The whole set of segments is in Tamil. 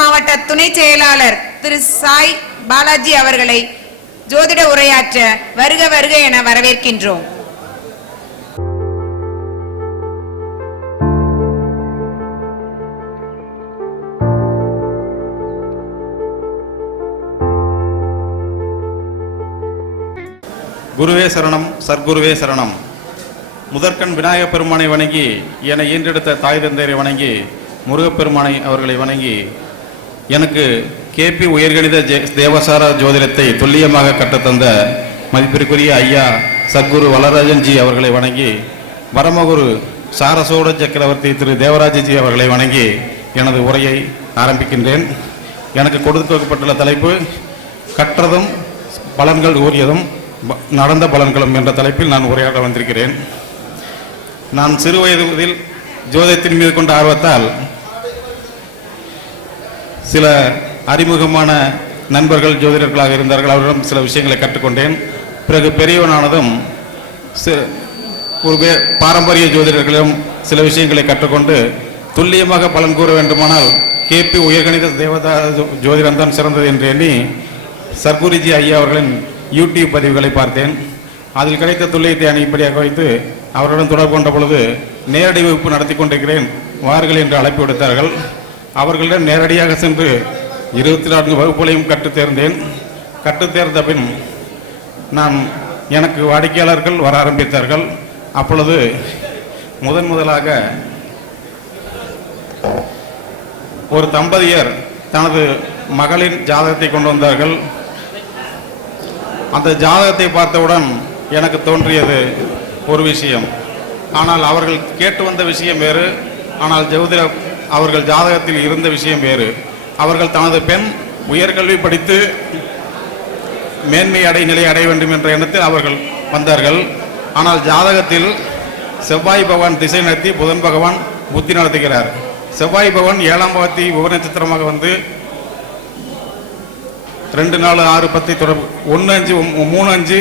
மாவட்ட துணை செயலாளர் திரு சாய் பாலாஜி அவர்களை ஜோதிட உரையாற்ற வருக வருக என வரவேற்கின்றோம். குருவே சரணம், சர்க்குருவே சரணம். முதற்கண் விநாயகப் பெருமானை வணங்கி, என்னை ஈன்றெடுத்த தாய் தந்தையரை வணங்கி, முருகப்பெருமானை அவர்களை வணங்கி, எனக்கு கேபி உயர்கணித தேவசார ஜோதிடத்தை துல்லியமாக கற்றுத்தந்த மதிப்பிற்குரிய ஐயா சத்குரு வளராஜன்ஜி அவர்களை வணங்கி, வரமகுரு சாரசோட சக்கரவர்த்தி திரு தேவராஜஜி அவர்களை வணங்கி எனது உரையை ஆரம்பிக்கின்றேன். எனக்கு கொடுக்கப்பட்டுள்ள தலைப்பு கற்றதும் பலன்கள் கூறியதும் நடந்த பலன்களும் என்ற தலைப்பில் நான் உரையாட வந்திருக்கிறேன். நான் சிறு வயதில் ஜோதிடத்தின் மீது கொண்ட ஆர்வத்தால் சில அறிமுகமான நண்பர்கள் ஜோதிடர்களாக இருந்தார்கள். அவரிடம் சில விஷயங்களை கற்றுக்கொண்டேன். பிறகு பெரியவனானதும் ஒரு பாரம்பரிய ஜோதிடர்களிடம் சில விஷயங்களை கற்றுக்கொண்டு துல்லியமாக பலன் கூற வேண்டுமானால் கேபி உயர்கணித தேவதா ஜோதிடம்தான் சிறந்தது என்று எண்ணி சர்க்குருஜி ஐயா அவர்களின் யூடியூப் பதிவுகளை பார்த்தேன். அதில் கிடைத்த துல்லியத்தை அடிப்படையாக வைத்து அவருடன் தொடர்பு கொண்ட பொழுது நேரடி வகுப்பு நடத்தி கொண்டிருக்கிறேன், வார்கள் என்று அழைப்பு விடுத்தார்கள். அவர்களிடம் நேரடியாக சென்று 24 வகுப்புகளையும் கற்றுத்தேர்ந்தேன். கற்றுத்தேர்ந்த பின் எனக்கு வாடிக்கையாளர்கள் வர ஆரம்பித்தார்கள். அப்பொழுது முதலாக ஒரு தம்பதியர் தனது மகளின் ஜாதகத்தை கொண்டு வந்தார்கள். அந்த ஜாதகத்தை பார்த்தவுடன் எனக்கு தோன்றியது ஒரு விஷயம். ஆனால் அவர்கள் கேட்டு வந்த விஷயம் வேறு, ஆனால் அவர்கள் ஜாதகத்தில் இருந்த விஷயம் வேறு. அவர்கள் தனது பெண் உயர்கல்வி படித்து மேன்மை நிலை அடைய வேண்டும் என்ற எண்ணத்தில் அவர்கள் வந்தார்கள். ஆனால் ஜாதகத்தில் செவ்வாய் பகவான் திசை நடத்தி புதன் பகவான் புத்தி நடத்துகிறார். செவ்வாய் பகவான் 7ஆம் பாவத்தை உப நட்சத்திரமாக வந்து 2, 4, 6, 10 தொடர்பு 1, 5, 3, 5,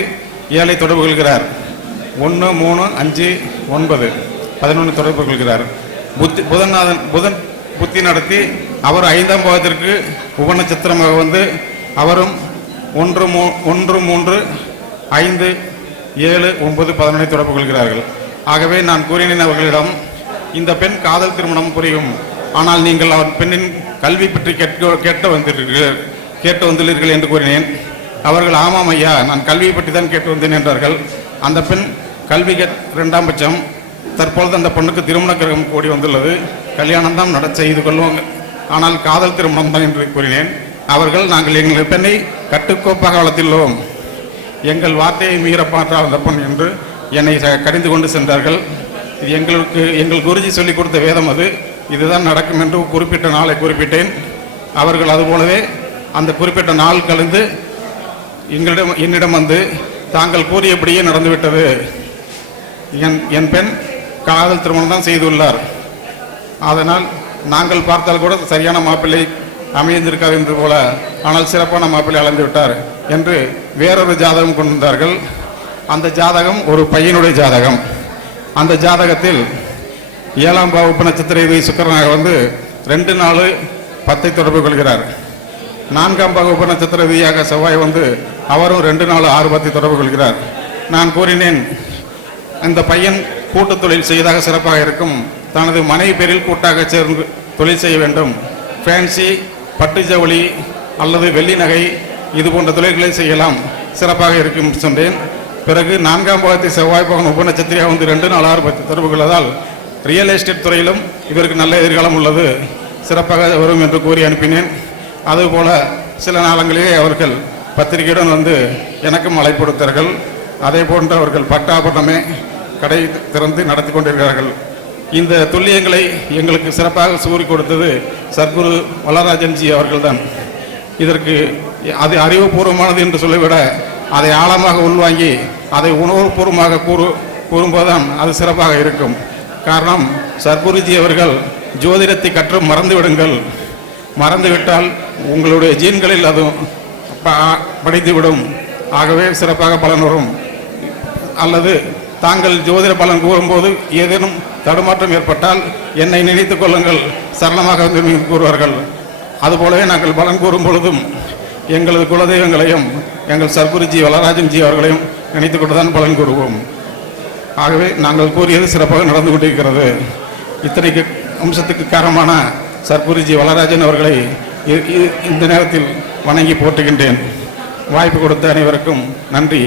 7 தொடர்பு கொள்கிறார். 1, 3, 5, 9, 11 தொடர்பு கொள்கிறார். புதன் புத்தி நடத்தி அவர் 5ஆம் பாவத்திற்கு உப நட்சத்திரமாக வந்து அவரும் 1, 3, 5, 7, 9, 11 தொடர்பு கொள்கிறார்கள். ஆகவே நான் கூறினேன் அவர்களிடம், இந்த பெண் காதல் திருமணம் புரியும், ஆனால் நீங்கள் அவர் பெண்ணின் கல்வி பற்றி கேட்டு வந்துள்ளீர்கள் என்று கூறினேன். அவர்கள் ஆமாம் ஐயா, நான் கல்வியை பற்றி தான் கேட்டு வந்தேன் என்றார்கள். அந்த பெண் கல்வி 2ஆம் பட்சம். தற்பொழுது அந்த பெண்ணுக்கு திருமண கிரகம் கூடி வந்துள்ளது, கல்யாணம் தான் செய்து கொள்வாங்க, ஆனால் காதல் திருமணம் தான் என்று கூறினேன். அவர்கள், நாங்கள் எங்கள் பெண்ணை கட்டுக்கோப்பாக வளர்த்துள்ளோம், எங்கள் வார்த்தையை மீறப்பாற்றால் அந்த பெண் என்று என்னை கடிந்து கொண்டு சென்றார்கள். இது எங்கள் குருஜி சொல்லிக் கொடுத்த வேதம், அது இதுதான் நடக்கும் என்று குறிப்பிட்ட நாளை குறிப்பிட்டேன். அவர்கள் அதுபோலவே அந்த குறிப்பிட்ட நாள் கலந்து என்னிடம் வந்து, தாங்கள் கூறியபடியே நடந்துவிட்டது, என் பெண் காதல் திருமணம் தான் செய்துள்ளார், அதனால் நாங்கள் பார்த்தால் கூட சரியான மாப்பிள்ளை அமைந்திருக்காது என்று போல, ஆனால் சிறப்பான மாப்பிள்ளை அளந்து விட்டார் என்று வேறொரு ஜாதகம் கொண்டு வந்தார்கள். அந்த ஜாதகம் ஒரு பையனுடைய ஜாதகம். அந்த ஜாதகத்தில் 7ஆம் பாவ உப நட்சத்திர சுக்கிரனாக வந்து 2, 4, 10 தொடர்பு கொள்கிறார். 4ஆம் பாவ உப நட்சத்திர ரீதியாக செவ்வாய் வந்து அவரும் 2, 4, 6, 10 தொடர்பு கொள்கிறார். நான் கூறினேன், இந்த பையன் கூட்டு தொழில் செய்வதாக சிறப்பாக இருக்கும், தனது மனைவி பேரில் கூட்டாக சேர்ந்து தொழில் செய்ய வேண்டும், ஃபேன்சி பட்டு ஜவுளி அல்லது வெள்ளி நகை இது போன்ற தொழில்களை செய்யலாம், சிறப்பாக இருக்கும் சொன்னேன். பிறகு 4ஆம் பாவத்தை செவ்வாய் பகவான் உப நட்சத்திரியாக வந்து 2, 4, 6, 10 தொடர்பு கொள்வதால் ரியல் எஸ்டேட் துறையிலும் இவருக்கு நல்ல எதிர்காலம் உள்ளது, சிறப்பாக வரும் என்று கூறி அனுப்பினேன். அதுபோல சில நாளங்களிலே அவர்கள் பத்திரிகையுடன் வந்து எனக்கும் அழைப்பு கொடுத்தார்கள். அதே போன்று அவர்கள் பட்டாபட்டமே கடை திறந்து நடத்தி கொண்டிருக்கிறார்கள். இந்த துல்லியங்களை எங்களுக்கு சிறப்பாக கூறி கொடுத்தது சத்குரு வளராஜன்ஜி அவர்கள்தான். இதற்கு அது அறிவுபூர்வமானது என்று சொல்லிவிட அதை ஆழமாக உள்வாங்கி அதை உணர்வுபூர்வமாக கூறும்போதுதான் அது சிறப்பாக இருக்கும். காரணம், சத்குருஜி அவர்கள் ஜோதிடத்தை கற்று மறந்துவிடுங்கள், மறந்துவிட்டால் உங்களுடைய ஜீன்களில் அது படித்துவிடும், ஆகவே சிறப்பாக பலன் வரும். அல்லது தாங்கள் ஜோதிட பலன் கூறும்போது ஏதேனும் தடுமாற்றம் ஏற்பட்டால் என்னை நினைத்துக் கொள்ளுங்கள், சரளமாக வந்து கூறுவார்கள். அதுபோலவே நாங்கள் பலன் கூறும் பொழுதும் எங்களது குலதெய்வங்களையும் எங்கள் சர்க்குருஜி வளராஜன்ஜி அவர்களையும் நினைத்துக் கொண்டுதான் பலன் கூறுவோம். ஆகவே நாங்கள் கூறியது சிறப்பாக நடந்து கொண்டிருக்கிறது. இத்தனைக்கு அம்சத்துக்கு காரணமான சர்க்குருஜி வளராஜன் அவர்களை இந்த நேரத்தில் வணங்கி போற்றுகின்றேன். வாய்ப்பு கொடுத்த அனைவருக்கும் நன்றி.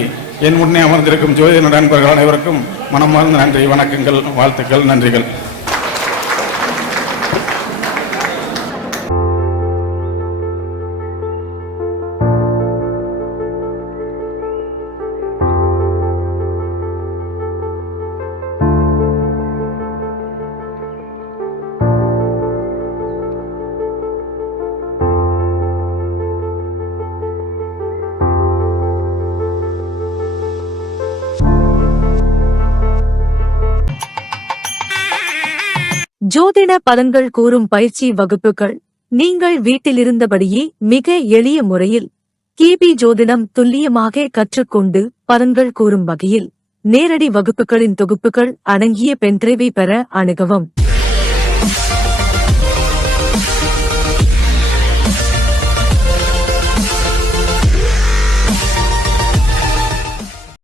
என் முன்னே அமர்ந்திருக்கும் ஜோதிட நண்பர்கள் அனைவருக்கும் மனமார்ந்த நன்றி, வணக்கங்கள், வாழ்த்துக்கள், நன்றிகள். ஜோதிட பலன்கள் கூறும் பயிற்சி வகுப்புகள் நீங்கள் வீட்டிலிருந்தபடியே மிக எளிய முறையில் கிபி ஜோதிடம் துல்லியமாக கற்றுக்கொண்டு பலன்கள் கூறும் வகையில் நேரடி வகுப்புகளின் தொகுப்புகள் அடங்கிய பென்டிரைவை பெற அணுகவும்.